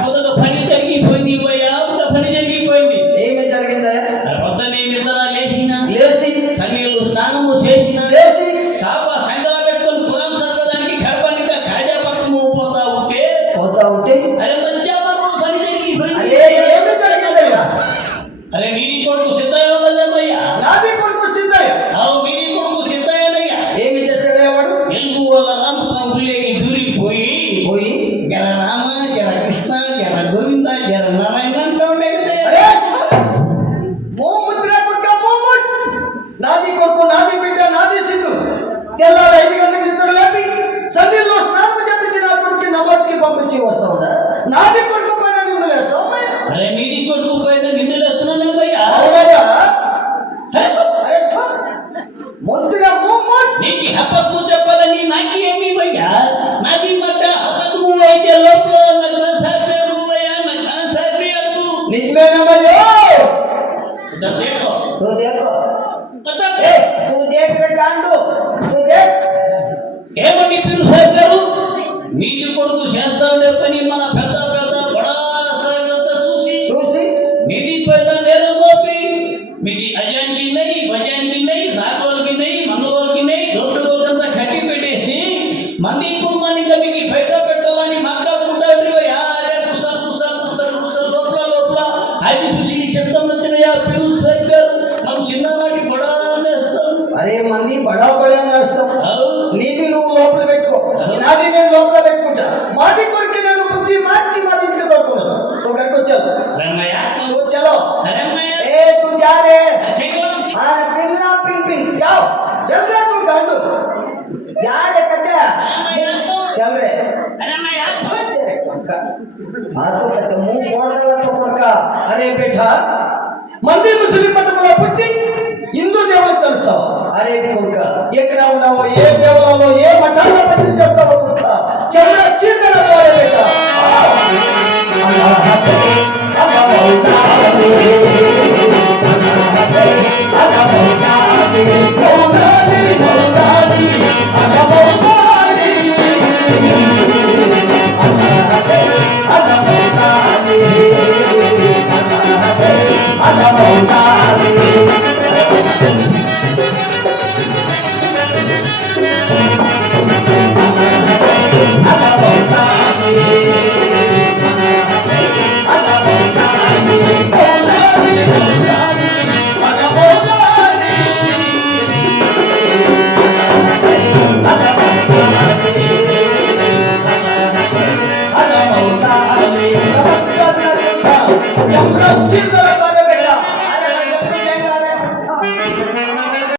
లేకపోతే పని జరిగిపోయింది పోయా పని జరిగిపోయింది. ఏమి జరిగిందా? పొద్దున్నే నిద్ర లేచి సన్నీళ్ళు స్నానము చేసి చాప సంగల పెట్టుకొని పురాం చదవడానికి గడపనిక కాజా పట్టుకు పోతా ఉంటే అరే మధ్యాహ్నం పని జరిగిపోయింది. ఏమి జరిగిందయ్యా? అరే నీది కొడుకు సిద్ధయ్య ఉన్నదేమయ్యా? నాది కొడుకు సిద్ధయ్య. నీది కొడుకు సిద్ధయ్యనయ్యా. ఏమి చేశాడు వాడు? తెలుగు వాళ్ళ రంసంపులేని దూరిపోయి జర రామ జర కృష్ణ జర గోవింద జర నారాయణ అంటూ ఉండే కదా. నాది కొడుకు నాది బిడ్డ నాది సిద్ధు. తెల్లారు 5 గంటలకు నిద్ర లేపి సన్నిలో స్నానం చెప్పించి నా కొడుకు నమాజ్కి పంపించి వస్తా ఉందా? నాది కొడుకు పైన నిందలు వేస్తావు. అరే నీది కొడుకు పైన నిందలు వేస్తున్నానమ్మయ్యా. మంచిగా నీకు హబ్బకు చెప్పాలని నాకు ఏమి భయ్యా? నాది మడ్డ హబ్బకు అయితే లోపల నాకు సాక్షి అడుగు భయ్యా, నాకు సాక్షి అడుగు. నిజమేనమ్మయ్యో. देखो तू देखो तू देख कांडू तू देख. ఏమని పిరు సాహెబ్ గారు మీది కొడుకు చేస్తా ఉండే పని మన పెద్ద పెద్ద బడా సాహెబ్లంతా చూసి మీది పైన నేరం మోపి మీది అజాన్కి నై భజాన్కి నై సాగోల్కి నై మంగోల్కి నై దొడ్డుగోల్కంతా కట్టి పెట్టేసి మంది కుమ్మానికి మీకు బయట పెట్టాలని మాట్లాడుకుంటారు. యారే కుసల్ కుసల్ కుసల్ కుసల్ లోపల లోపల అది చూసి నీకు శబ్దం వచ్చినాయా పిరు సాహెబ్ గారు? మనం చిన్ననాటి బడా నేస్తాం. అరే మంది బడా నేస్తాం. నీది నువ్వు లోపల పెట్టుకో, నాది నేను లోపల పెట్టుకుంటా. మాది కొడుకు నేను బుద్ధి మార్చి మాది ఇంటికి తోడుకొస్తాను. నువ్వు కనుక వచ్చావు చలో. ఏ తూ जा रे आना पिंगला पिंग पिंग जाओ चल रे तू गांडू जा रे कते चल रे. मुंह फोड़ देगा तो కొడకా. అరే బేటా మంది ముస్లిం మతంలో పుట్టి హిందూ దేవులకు తెలుస్తావు. అరే కొడుక ఎక్కడ ఉన్నావో ఏ దేవులలో ఏ మఠాల్లో పని చేస్తావో కొడుక చెమడ చీకల బేట